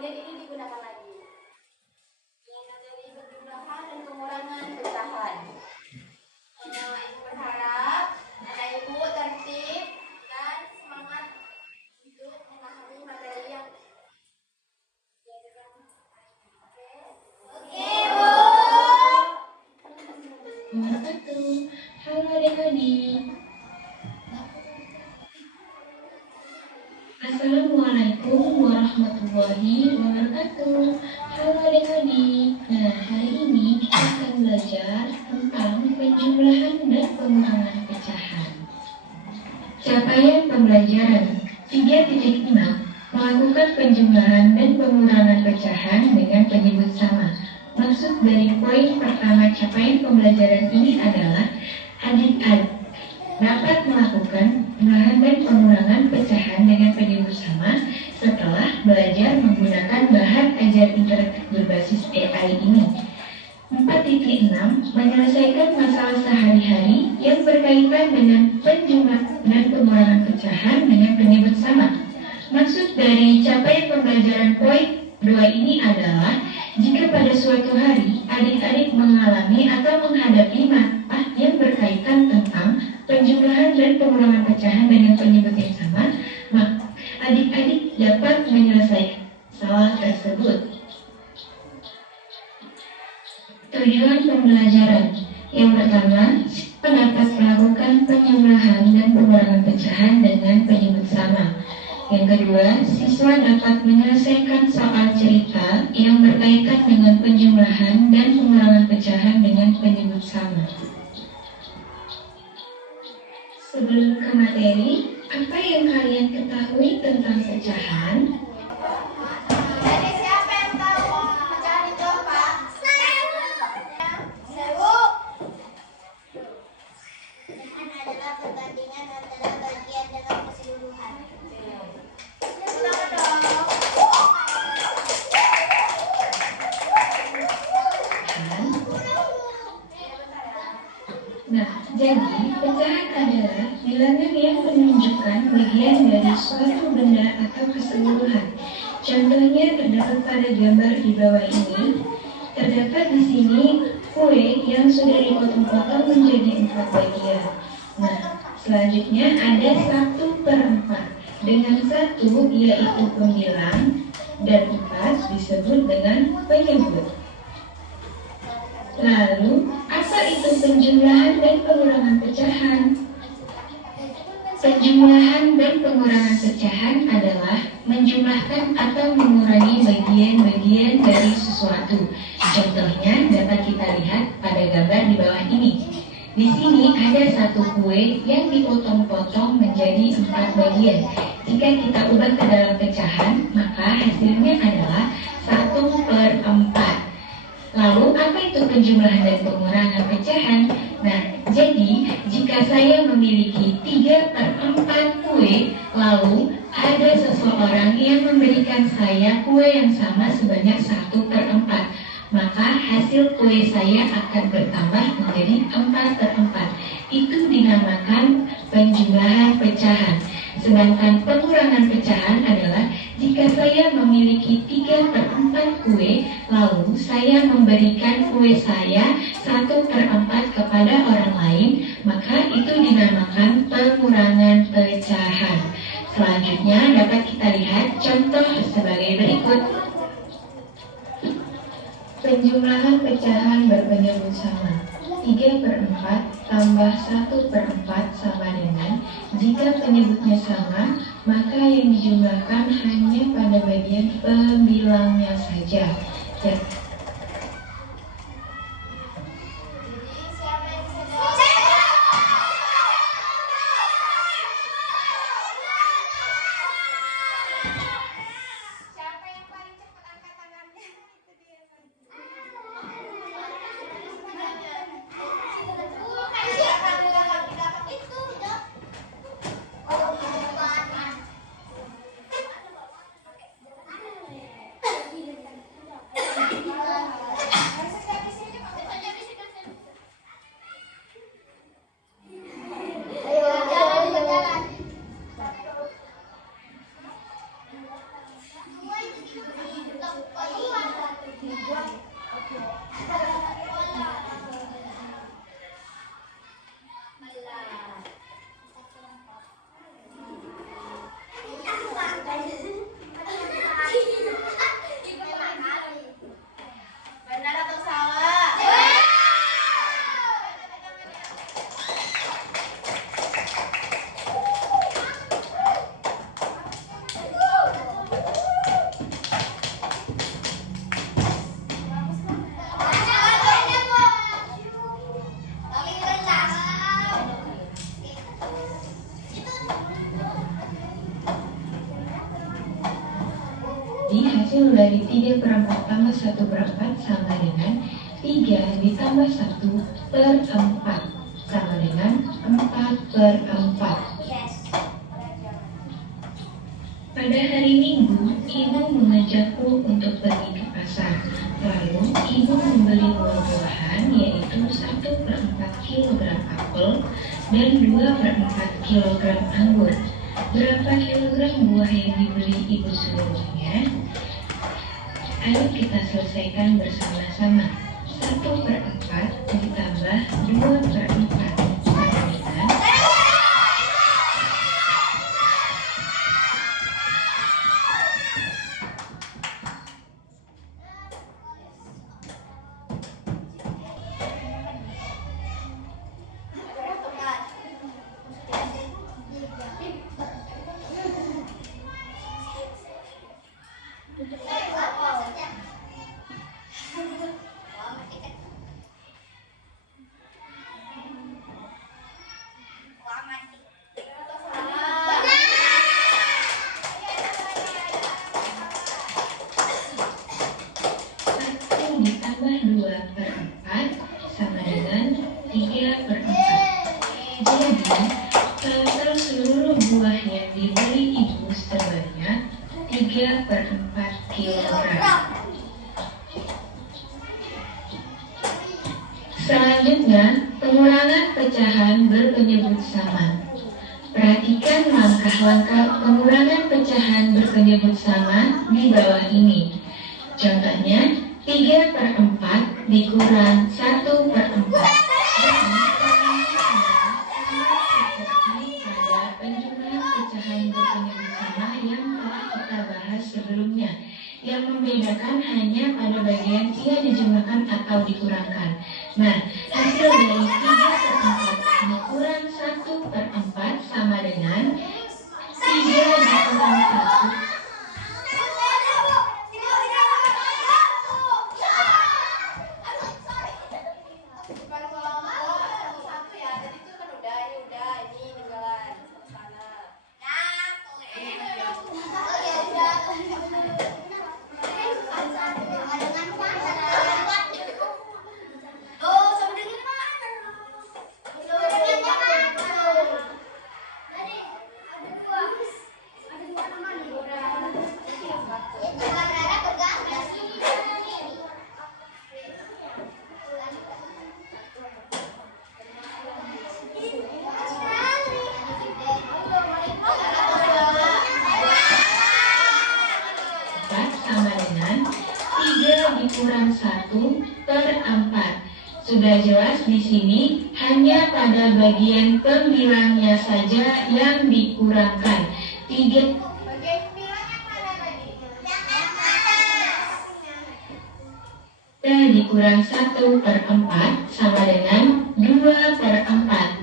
kemudian ini digunakan lagi. Yang terjadi penjumlahan dan pengurangan pecahan. Ibu berharap anak ibu tertib dan semangat untuk memahami materi yang diajarkan. Oke, Bu. Halo adik-adik. Assalamualaikum warahmatullahi wabarakatuh. Halo adik-adik. Nah, hari ini kita akan belajar tentang penjumlahan dan pengurangan pecahan. Capaian pembelajaran 3.6 melakukan penjumlahan dan pengurangan pecahan dengan penyebut sama. Maksud dari poin pertama capaian pembelajaran ini adalah adik-adik dapat melakukan penjumlahan dan pengurangan pecahan dengan penyebut sama setelah belajar menggunakan bahan ajar interaktif berbasis AI ini. 4.6 menyelesaikan masalah sehari-hari yang berkaitan dengan penjumlahan dan pengurangan pecahan dengan penyebut sama. Maksud dari capaian pembelajaran poin 2 ini adalah jika pada suatu hari adik-adik mengalami atau menghadapi masalah yang berkaitan tentang penjumlahan dan pengurangan pecahan dengan penyebut yang sama, maka adik-adik dapat menyelesaikan masalah tersebut. Tujuan pembelajaran yang pertama, dapat melakukan penjumlahan dan pengurangan pecahan dengan penyebut sama. Yang kedua, siswa dapat menyelesaikan soal cerita yang berkaitan dengan penjumlahan dan pengurangan pecahan dengan penyebut sama. Sebelum ke materi, apa yang kalian ketahui tentang pecahan? Jadi siapa yang tahu pecahan itu apa? Saya. Pecahan adalah perbandingan antara bagian dengan keseluruhan. Nah, jadi pecahan adalah bilangan yang menunjukkan bagian dari suatu benda atau keseluruhan. Contohnya terdapat pada gambar di bawah ini. Terdapat di sini kue yang sudah dipotong-potong menjadi 4 bagian. Nah, selanjutnya ada 1/4. Dengan 1 yaitu pembilang dan 4 disebut dengan penyebut. Lalu, apa itu penjumlahan dan pengurangan pecahan? Penjumlahan dan pengurangan pecahan adalah menjumlahkan atau mengurangi bagian-bagian dari sesuatu. Contohnya dapat kita lihat pada gambar di bawah ini. Di sini ada 1 kue yang dipotong-potong menjadi 4 bagian. Jika kita ubah ke dalam pecahan, maka hasilnya adalah 1/4. Lalu, apa itu penjumlahan dan pengurangan pecahan? Nah, jadi jika saya memiliki 3/4 kue, lalu ada seseorang yang memberikan saya kue yang sama sebanyak 1/4, maka hasil kue saya akan bertambah menjadi 4/4. Itu dinamakan penjumlahan pecahan. Sedangkan pengurangan pecahan adalah jika saya memiliki 3/4 kue, lalu saya memberikan kue saya 1/4 kepada orang lain, maka itu dinamakan pengurangan pecahan. Selanjutnya dapat kita lihat contoh sebagai berikut. Penjumlahan pecahan berpenyebut sama. 3/4 tambah 1/4 sama dengan, jika penyebutnya sama, maka yang dijumlahkan hanya pada bagian pembilangnya saja. Benar atau salah? Jadi hasil dari 3/4 tambah 1/4 sama dengan 3 ditambah 1/4 sama dengan 4/4. Pada hari Minggu, ibu mengajakku untuk pergi ke pasar. Lalu, ibu membeli buah-buahan yaitu 1/4 kilogram apel dan 2/4 kilogram anggur. Berapa kilogram buah yang dibeli ibu seluruhnya? Ayo kita selesaikan bersama-sama. 1/4 ditambah 2/4 sama dengan ditambah 2/4 sama dengan 3/4. Jadi, total seluruh buah yang dibeli ibu sebanyak 3/4 kilogram. Selanjutnya, pengurangan pecahan berpenyebut sama. Perhatikan langkah-langkah pengurangan pecahan berpenyebut sama di bawah ini. Contohnya, 3/4 dikurang 1/4. Pada penjumlahan pecahan berpenyebut sama yang telah kita bahas sebelumnya, yang membedakan hanya pada bagian ia dijumlahkan atau dikurangkan. Nah, hasil dari 3/4 dikurang 1/4 sama dengan 3 dikurang 1. Sama dengan 3 dikurang 1/4. Sudah jelas di sini hanya pada bagian pembilangnya saja yang dikurangkan. 3 dikurang 1/4 sama dengan 2/4.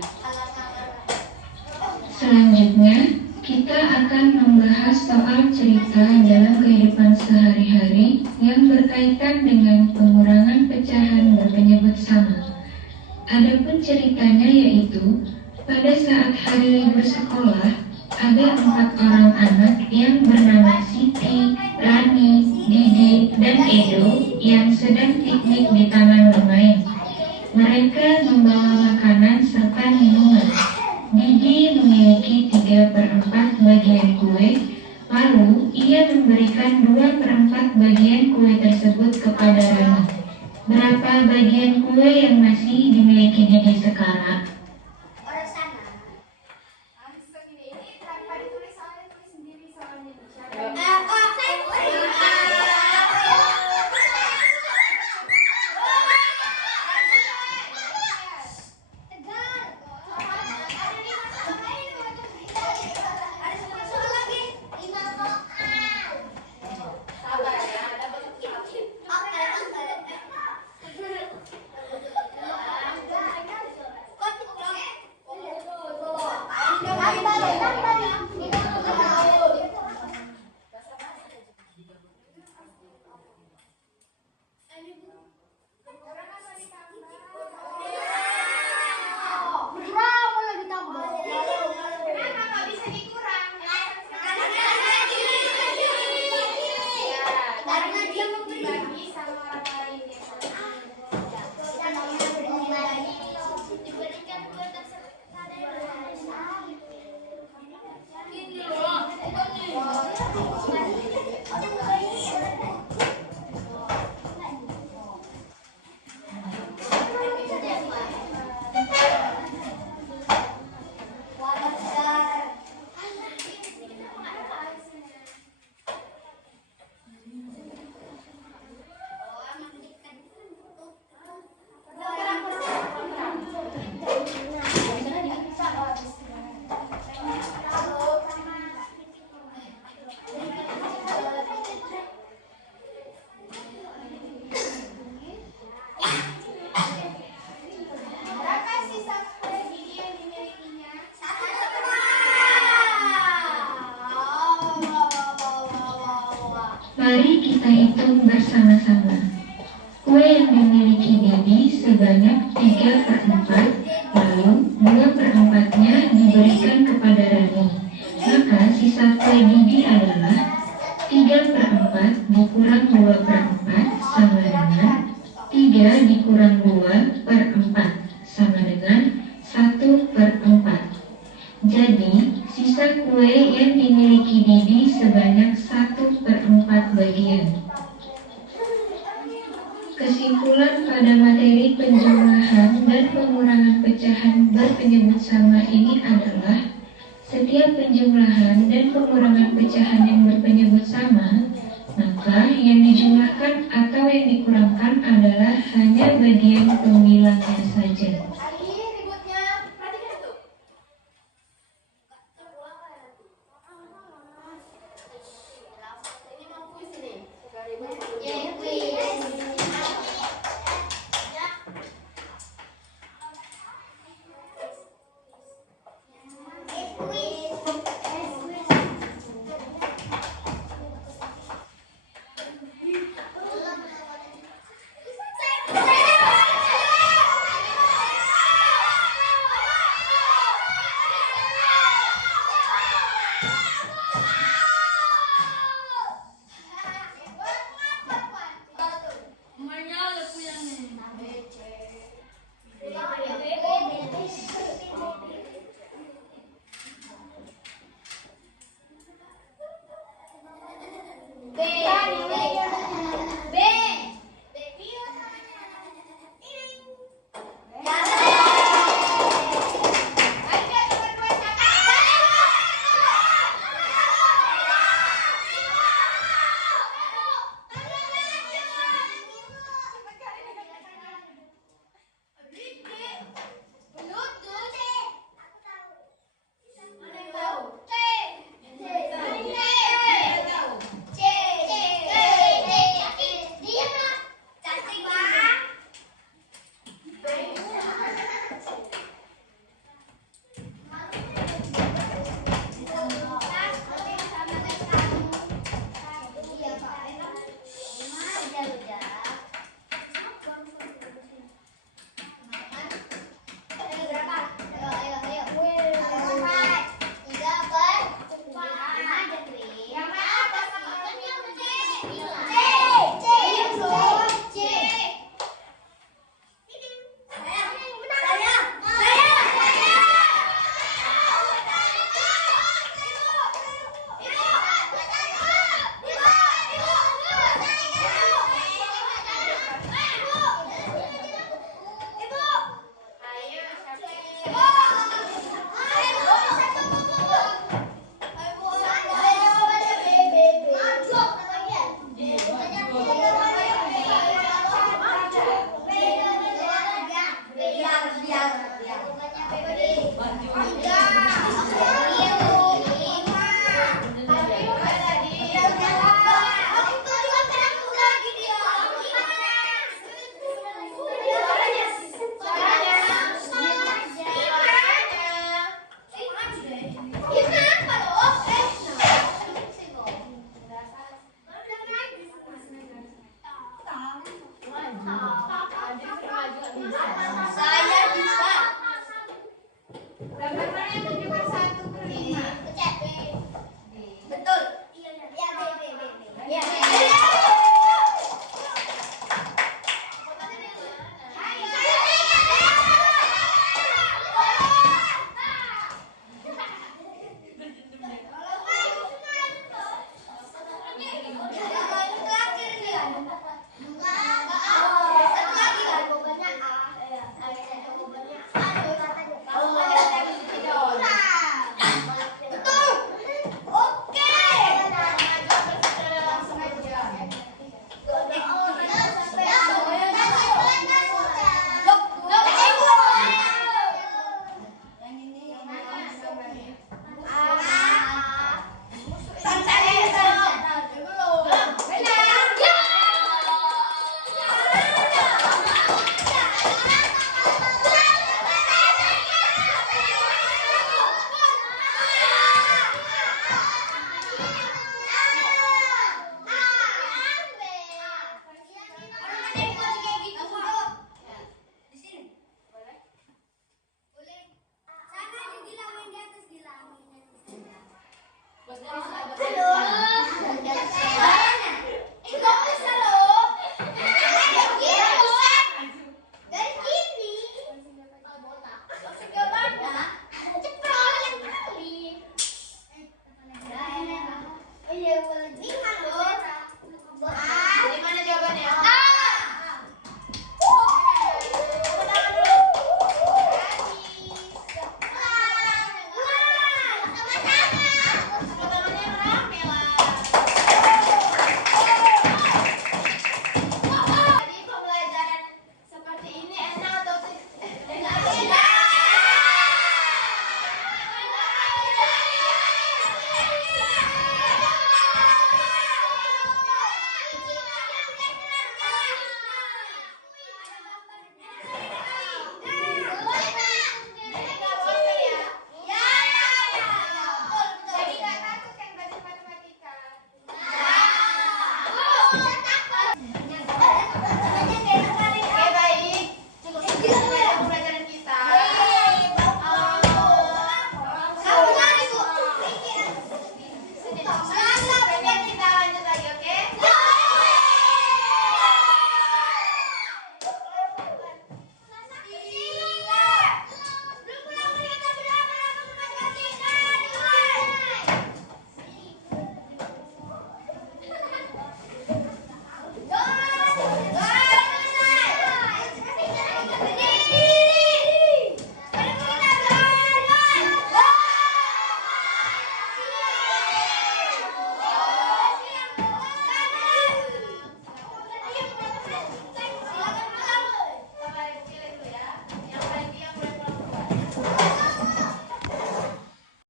Selanjutnya, kita akan membahas soal cerita dalam kehidupan sehari-hari yang berkaitan dengan pengurangan pecahan berpenyebut sama. Adapun ceritanya yaitu, pada saat hari libur sekolah, ada 4 orang anak yang bernama Siti, Rani, Didi, dan Edo yang sedang piknik di taman bermain. Mereka membawa makanan serta minuman. Didi memiliki 3/4 bagian kue, lalu ia memberikan 2/4 bagian kue tersebut kepada Rani. Berapa bagian kue yang masih dimiliki Didi sekarang? yang dimiliki Bibi sebanyak 3/4, lalu 2/4-nya diberikan kepada Rani. Maka sisa kue Bibi adalah 3/4 dikurang 2/4 sama dengan 3 dikurang 2/4 sama dengan 1/4. Jadi, sisa kue yang dimiliki Bibi sebanyak 1/4 bagian. Kesimpulan pada materi penjumlahan dan pengurangan pecahan berpenyebut sama ini adalah setiap penjumlahan dan pengurangan pecahan yang berpenyebut sama, maka yang dijumlahkan atau yang dikurangkan adalah hanya